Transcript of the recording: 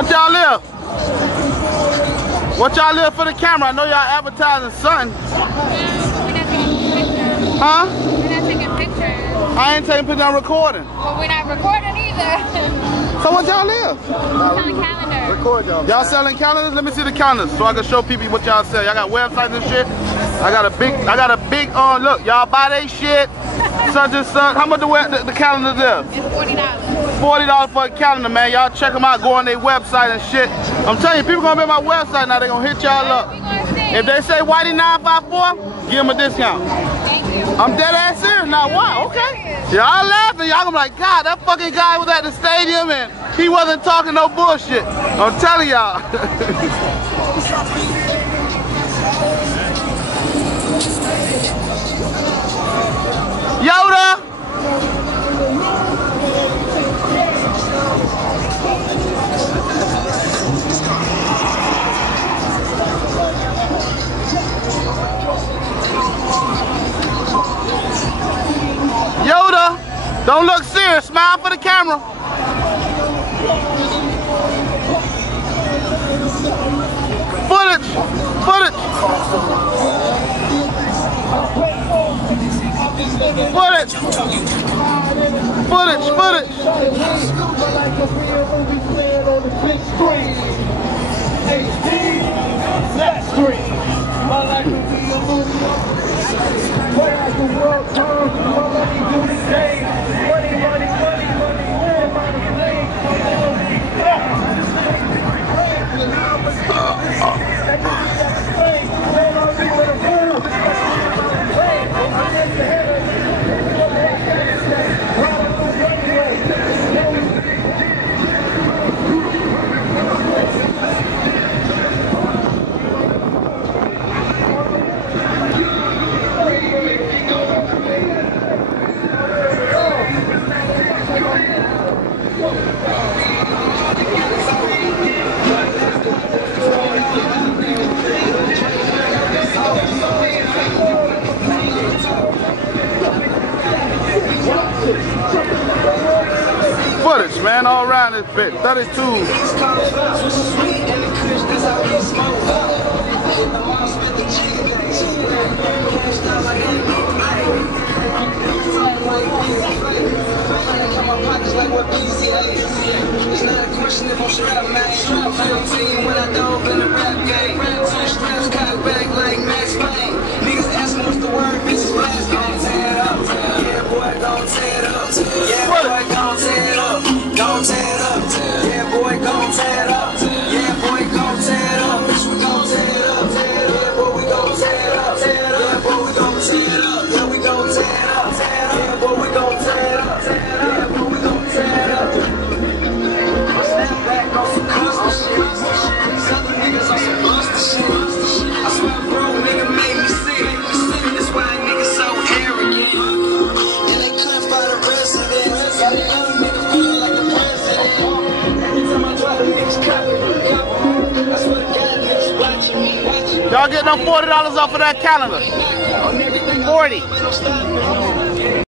What y'all live? What y'all live for the camera? I know y'all advertising something. We're not taking pictures. Huh? We're not taking pictures. I ain't taking pictures, I'm recording. Well, we're not recording either. So what y'all live? We're selling calendars. Record y'all. Y'all selling calendars? Let me see the calendars so I can show people what y'all sell. Y'all got websites and shit? I got a big look, y'all buy they shit, such and such. How much the calendar there? It's $40. $40 for a calendar, man. Y'all check them out, go on their website and shit. I'm telling you, people gonna be on my website now, they gonna hit y'all up. If they say Whitey 954, give them a discount. Thank you. I'm dead ass serious now. Why? Okay. Y'all laughing. Y'all gonna be like, God, that fucking guy was at the stadium and he wasn't talking no bullshit. I'm telling y'all. Yoda! Yoda! Don't look serious, smile for the camera. Footage! Footage! Footage! Footage! Footage! Footage, man, all around this bitch. 32. It's not a question if I'm strapped, man. 15 when I dove in the rap game. 2 straps cocked back like Max Payne. Niggas asking what's the word, bitches blast. Gon' tear it up. Yeah, boy, gon' tear it up. Yeah, boy, gon' tear it up. Gon' tear it up. Yeah, boy, gon' tear it up. Yeah, boy, gon' tear it up. Bitch, we gon' tear it up. Yeah, boy, we gon' tear it up. Yeah, boy, we gon' tear it up. Yeah, we gon' tear it up. Yeah, boy, we gon' tear it up. Yeah, boy, we gon' tear it up. Snap back on some custom shit. These other niggas on some buster shit. I swear, bro, nigga made me sick. That's why niggas so arrogant. And they couldn't find a resident. Got a young nigga feeling like the president. Every time I drop a niggas copy. I swear to God, niggas watching me. Y'all getting them $40 off of that calendar. 40.